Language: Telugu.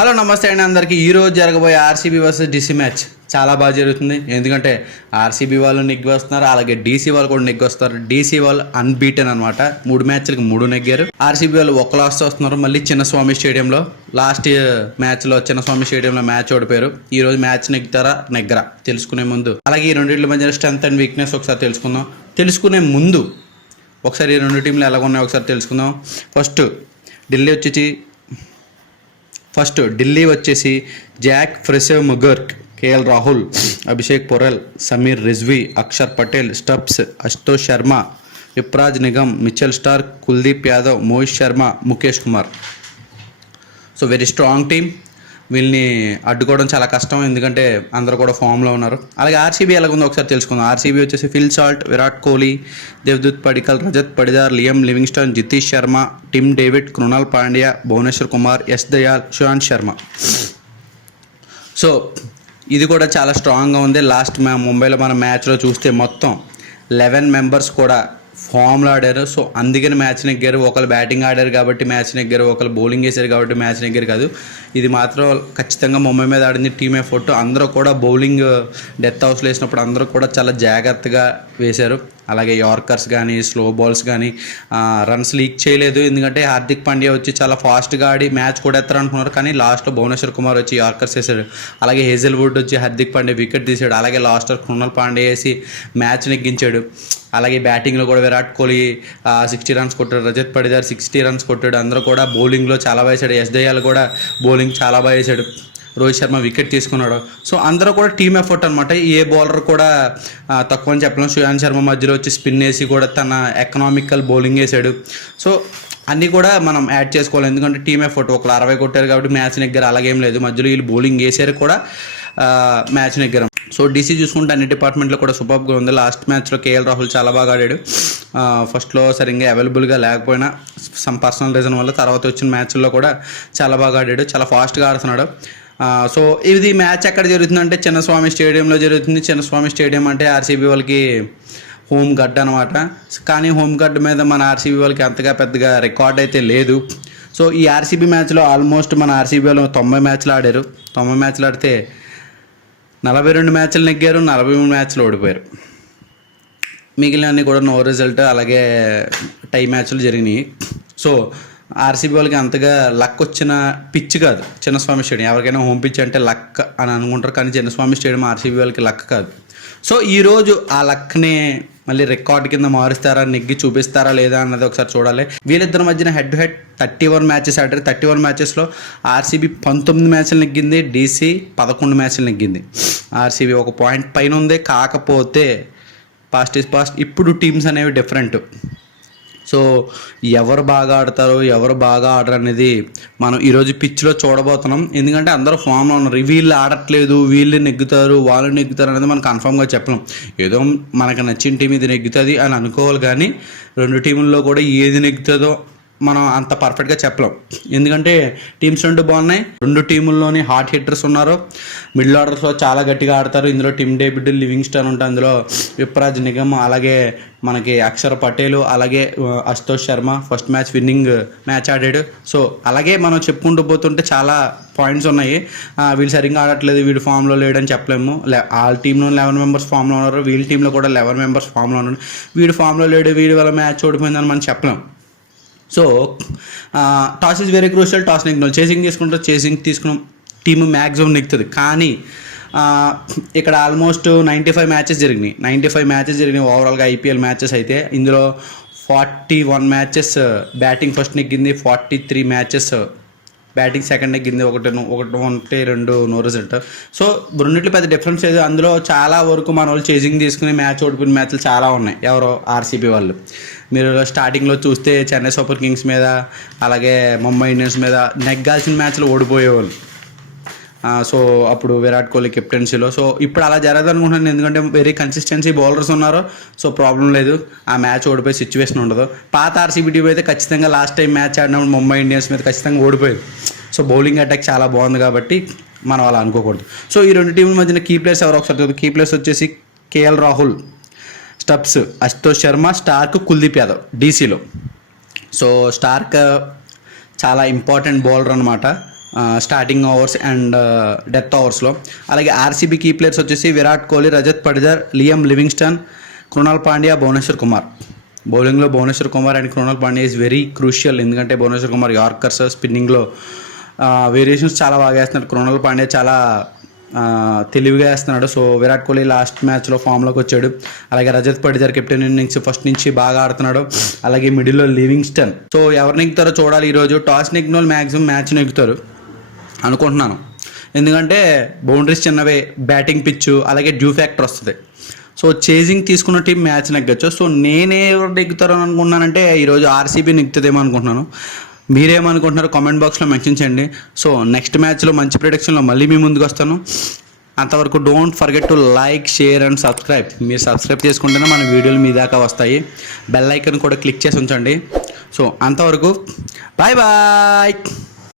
హలో నమస్తే అండి అందరికీ. ఈరోజు జరగబోయే ఆర్సీబీ వర్సెస్ డీసీ మ్యాచ్ చాలా బాగా జరుగుతుంది. ఎందుకంటే ఆర్సీబీ వాళ్ళు నెగ్గి వస్తున్నారు, అలాగే డీసీ వాళ్ళు కూడా నెగ్గి వస్తారు. డీసీ వాళ్ళు అన్బీటెన్ అనమాట, 3 మ్యాచ్లకు 3 నెగ్గారు. ఆర్సీబీ వాళ్ళు ఒక లాస్ వస్తున్నారు మళ్ళీ చిన్నస్వామి స్టేడియంలో. లాస్ట్ మ్యాచ్లో చిన్నస్వామి స్టేడియంలో మ్యాచ్ ఓడిపోయారు. ఈ రోజు మ్యాచ్ నెగ్గుతారా నెగ్గరా తెలుసుకునే ముందు, అలాగే ఈ రెండింటి మధ్య స్ట్రెంత్ అండ్ వీక్నెస్ ఒకసారి తెలుసుకుందాం. తెలుసుకునే ముందు ఒకసారి ఈ రెండు టీంలు ఎలా ఉన్నాయో ఒకసారి తెలుసుకుందాం. ఫస్ట్ ఢిల్లీ వచ్చేసి Jake Fraser McGurk, KL Rahul, Abishek Porel, Sameer Rizvi, Axar Patel, Stubbs, Ashutosh Sharma, Vipraj Nigam, Mitchell Starc, Kuldeep Yadav, Mohit Sharma, Mukesh Kumar. So very strong team. వీళ్ళని అడ్డుకోవడం చాలా కష్టం, ఎందుకంటే అందరూ కూడా ఫామ్లో ఉన్నారు. అలాగే ఆర్సీబీ ఎలాగుందో ఒకసారి తెలుసుకుందాం. ఆర్సీబీ వచ్చేసి Phil Salt, Virat Kohli, Devdutt Padikkal, Rajat Patidar, Liam Livingstone, Jitesh Sharma, Tim David, Krunal Pandya, Bhuvneshwar Kumar, Yash Dayal, Sushant Sharma. So ఇది కూడా చాలా స్ట్రాంగ్గా ఉంది. లాస్ట్ ముంబైలో మన మ్యాచ్లో చూస్తే మొత్తం 11 మెంబర్స్ కూడా ఫామ్లో ఆడారు. సో అందుకని మ్యాచ్ నెగ్గారు. ఒకళ్ళు బ్యాటింగ్ ఆడారు కాబట్టి మ్యాచ్ నెగ్గారు, ఒకళ్ళు బౌలింగ్ వేసారు కాబట్టి మ్యాచ్ నెగ్గారు కాదు. ఇది మాత్రం ఖచ్చితంగా ముంబై మీద ఆడింది టీమ్ ఎఫర్ట్. అందరూ కూడా బౌలింగ్ డెత్ హౌస్లో వేసినప్పుడు అందరూ కూడా చాలా జాగ్రత్తగా వేశారు. అలాగే యార్కర్స్ కానీ స్లో బాల్స్ కానీ రన్స్ లీక్ చేయలేదు, ఎందుకంటే హార్దిక్ పాండ్యా వచ్చి చాలా ఫాస్ట్గా ఆడి మ్యాచ్ కూడా ఎత్తారనుకున్నారు. కానీ లాస్ట్లో భువనేశ్వర్ కుమార్ వచ్చి యార్కర్స్ వేసాడు. అలాగే హేజల్వుడ్ వచ్చి హార్దిక్ పాండ్యా వికెట్ తీసాడు. అలాగే లాస్ట్లో కృణాల్ పాండ్యా వేసి మ్యాచ్ నెగ్గించాడు. అలాగే బ్యాటింగ్లో కూడా విరాట్ కోహ్లీ 60 రన్స్ కొట్టాడు, రజత్ పడిదార్ 60 రన్స్ కొట్టాడు. అందరూ కూడా బౌలింగ్లో చాలా బాగా వేసాడు. యశ్ దయాల్ కూడా బౌలింగ్ చాలా బాగా వేసాడు. రోహిత్ శర్మ వికెట్ తీసుకున్నాడు. సో అందరూ కూడా టీమ్ ఎఫర్ట్ అనమాట. ఏ బౌలర్ కూడా తక్కువ అని చెప్పలేం. సుశాంత్ శర్మ మధ్యలో వచ్చి స్పిన్ వేసి కూడా తన ఎకనామికల్ బౌలింగ్ వేసాడు. సో అన్నీ కూడా మనం యాడ్ చేసుకోవాలి, ఎందుకంటే టీమ్ ఎఫర్ట్. ఒకళ్ళు 60 కొట్టారు కాబట్టి మ్యాచ్ నెగ్గారు, అలాగేం లేదు. మధ్యలో వీళ్ళు బౌలింగ్ వేసారు కూడా మ్యాచ్ నెగ్గారు. సో డీసీ చూసుకుంటే అన్ని డిపార్ట్మెంట్లో కూడా సూపర్గా ఉంది. లాస్ట్ మ్యాచ్లో కేఎల్ రాహుల్ చాలా బాగా ఆడాడు. ఫస్ట్లో సరిగ్గా అవైలబుల్గా లేకపోయినా సమ్ పర్సనల్ రీజన్ వల్ల తర్వాత వచ్చిన మ్యాచ్ల్లో కూడా చాలా బాగా ఆడాడు, చాలా ఫాస్ట్గా ఆడుతున్నాడు. సో ఇది మ్యాచ్ ఎక్కడ జరుగుతుందంటే చిన్నస్వామి స్టేడియంలో జరుగుతుంది. చిన్నస్వామి స్టేడియం అంటే ఆర్సీబీ వాళ్ళకి హోమ్ గడ్డ అనమాట. కానీ హోమ్ గడ్డ మీద మన ఆర్సీబీ వాళ్ళకి అంతగా పెద్దగా రికార్డ్ అయితే లేదు. సో ఈ ఆర్సీబీ మ్యాచ్లో ఆల్మోస్ట్ మన ఆర్సీబీ వాళ్ళు 90 మ్యాచ్లు ఆడారు. 90 మ్యాచ్లు ఆడితే 42 మ్యాచ్లు నెగ్గారు, 43 మ్యాచ్లు ఓడిపోయారు. మిగిలినన్నీ కూడా నో రిజల్ట్, అలాగే టై మ్యాచ్లు జరిగినాయి. సో ఆర్సీబీ వాళ్ళకి అంతగా లక్ వచ్చిన పిచ్ కాదు చిన్నస్వామి స్టేడియం. ఎవరికైనా హోమ్ పిచ్ అంటే లక్ అని అనుకుంటారు, కానీ చిన్నస్వామి స్టేడియం ఆర్సీబీ వాళ్ళకి లక్ కాదు. సో ఈరోజు ఆ లక్ని మళ్ళీ రికార్డ్ కింద మారుస్తారా, నెగ్గి చూపిస్తారా లేదా అన్నది ఒకసారి చూడాలి. వీళ్ళిద్దరి మధ్యన హెడ్ టు హెడ్ 31 మ్యాచెస్ ఆడారు. 31 మ్యాచెస్లో ఆర్సీబీ 19 మ్యాచ్లు నెగ్గింది, డీసీ 11 మ్యాచ్లు నెగ్గింది. ఆర్సీబీ ఒక పాయింట్ పైన ఉంది. కాకపోతే పాస్ట్ ఈజ్ పాస్ట్. ఇప్పుడు టీమ్స్ అనేవి డిఫరెంట్. సో ఎవరు బాగా ఆడతారో ఎవరు బాగా ఆడరు అనేది మనం ఈరోజు పిచ్లో చూడబోతున్నాం. ఎందుకంటే అందరూ ఫామ్లో ఉన్నారు. వీళ్ళు ఆడట్లేదు, వీళ్ళు నెగ్గుతారు, వాళ్ళు నెగ్గుతారు అనేది మనం కన్ఫామ్గా చెప్పలేం. ఏదో మనకు నచ్చిన టీం ఇది నెగ్గుతుంది అని అనుకోవాలి, కానీ రెండు టీముల్లో కూడా ఏది నెగ్గుతుందో మనం అంత పర్ఫెక్ట్గా చెప్పలేం. ఎందుకంటే టీమ్స్ రెండు బాగున్నాయి. రెండు టీముల్లోని హాట్ హిట్టర్స్ ఉన్నారు. మిడిల్ ఆర్డర్స్లో చాలా గట్టిగా ఆడతారు. ఇందులో టిమ్ డేవిడ్, లివింగ్స్టన్ ఉంటారు. అందులో విప్రాజ్ నిగమ్, అలాగే మనకి అక్షర్ పటేల్, అలాగే Ashutosh Sharma first match winning match ఆడాడు. సో అలాగే మనం చెప్పుకుంటూ పోతుంటే చాలా పాయింట్స్ ఉన్నాయి. వీళ్ళు సరిగ్గా ఆడట్లేదు, వీడు ఫామ్లో లేడని చెప్పలేము. వాళ్ళ టీంలో 11 మెంబర్స్ ఫామ్లో ఉన్నారు, వీళ్ళ టీంలో కూడా 11 మెంబర్స్ ఫామ్లో ఉన్నారు. వీడు ఫామ్లో లేడు, వీడి వల్ల మ్యాచ్ ఓడిపోయిందని మనం చెప్పలేం. So toss is very crucial. Toss నెగ్గిన చేసింగ్ తీసుకున్నాం టీము మ్యాక్సిమం నెగ్గుతుంది. కానీ ఇక్కడ ఆల్మోస్ట్ 95 మ్యాచెస్ జరిగినాయి. 95 మ్యాచెస్ జరిగినాయి ఓవరాల్గా ఐపీఎల్ మ్యాచెస్ అయితే. ఇందులో 41 మ్యాచెస్ బ్యాటింగ్ ఫస్ట్ నెగ్గింది, 43 మ్యాచెస్ బ్యాటింగ్ సెకండ్ నెగ్గింది, ఒకటి 2 నో రిజల్ట్. సో రెండిట్లో పెద్ద డిఫరెన్స్ లేదు. అందులో చాలా వరకు మన వాళ్ళు చేసింగ్ తీసుకుని మ్యాచ్ ఓడిపోయిన మ్యాచ్లు చాలా ఉన్నాయి. ఎవరో ఆర్సీబీ వాళ్ళు. మీరు స్టార్టింగ్లో చూస్తే చెన్నై సూపర్ కింగ్స్ మీద, అలాగే ముంబై ఇండియన్స్ మీద నెగ్గాల్సిన మ్యాచ్లు ఓడిపోయేవాళ్ళు. సో అప్పుడు విరాట్ కోహ్లీ కెప్టెన్సీలో. సో ఇప్పుడు అలా జరగదు అనుకుంటున్నాను, ఎందుకంటే వెరీ కన్సిస్టెన్సీ బౌలర్స్ ఉన్నారు. సో ప్రాబ్లం లేదు, ఆ మ్యాచ్ ఓడిపోయే సిచ్యువేషన్ ఉండదు. పాత ఆర్సీబీ టీం అయితే ఖచ్చితంగా లాస్ట్ టైం మ్యాచ్ ఆడినప్పుడు ముంబై ఇండియన్స్ మీద ఖచ్చితంగా ఓడిపోయేది. సో బౌలింగ్ అటాక్ చాలా బాగుంది కాబట్టి మనం అలా అనుకోకూడదు. సో ఈ రెండు టీంల మధ్యన కీ ప్లేయర్స్ ఎవరో ఒకసారి చూద్దాం. కీ ప్లేయర్స్ వచ్చేసి KL Rahul, Stubbs, Ashutosh Sharma, Starc, Kuldeep Yadav డీసీలో. సో స్టార్క్ చాలా ఇంపార్టెంట్ బౌలర్ అనమాట. స్టార్టింగ్ ఓవర్స్ అండ్ డెత్ ఓవర్స్లో. అలాగే ఆర్సీబీ కీ ప్లేయర్స్ వచ్చేసి విరాట్ కోహ్లీ, రజత్ పడిదార్, లియం లివింగ్స్టన్, కృణాల్ పాండ్యా, భువనేశ్వర్ కుమార్. బౌలింగ్లో Bhuvneshwar Kumar and Krunal Pandya is very crucial. ఎందుకంటే భువనేశ్వర్ కుమార్ యార్కర్స్, స్పిన్నింగ్లో వేరియేషన్స్ చాలా బాగా వేస్తున్నాడు. కృణాల్ పాండ్యా చాలా తెలివిగా వేస్తున్నాడు. సో విరాట్ కోహ్లీ లాస్ట్ మ్యాచ్లో ఫామ్లోకి వచ్చాడు. అలాగే Rajat Patidar captain innings first నుంచి బాగా ఆడుతున్నాడు. అలాగే మిడిల్లో లివింగ్స్టన్. సో ఎవరు నెగ్గుతారో చూడాలి. ఈరోజు టాస్ నెగ్గిన వాళ్ళు మ్యాక్సిమం మ్యాచ్ నెగ్గుతారు అనుకుంటున్నాను. ఎందుకంటే బౌండరీస్ చిన్నవే, బ్యాటింగ్ పిచ్చు, అలాగే డ్యూ ఫ్యాక్టర్ వస్తుంది. సో చేజింగ్ తీసుకున్న టీం మ్యాచ్ నెగ్గచ్చు. సో నేనే ఎవరు నెగ్గుతారని అనుకుంటున్నానంటే ఈరోజు ఆర్సీబీ నెగ్గుతుందేమో అనుకుంటున్నాను. మీరేమనుకుంటున్నారో కామెంట్ బాక్స్లో మెన్షన్ చేయండి. సో నెక్స్ట్ మ్యాచ్లో మంచి ప్రిడిక్షన్లో మళ్ళీ మీ ముందుకు వస్తాను. అంతవరకు don't forget to like, share and subscribe. మీరు సబ్స్క్రైబ్ చేసుకుంటేనే మన వీడియోలు మీ దాకా వస్తాయి. బెల్ ఐకాన్ కూడా క్లిక్ చేసి ఉంచండి. సో అంతవరకు బాయ్ బాయ్.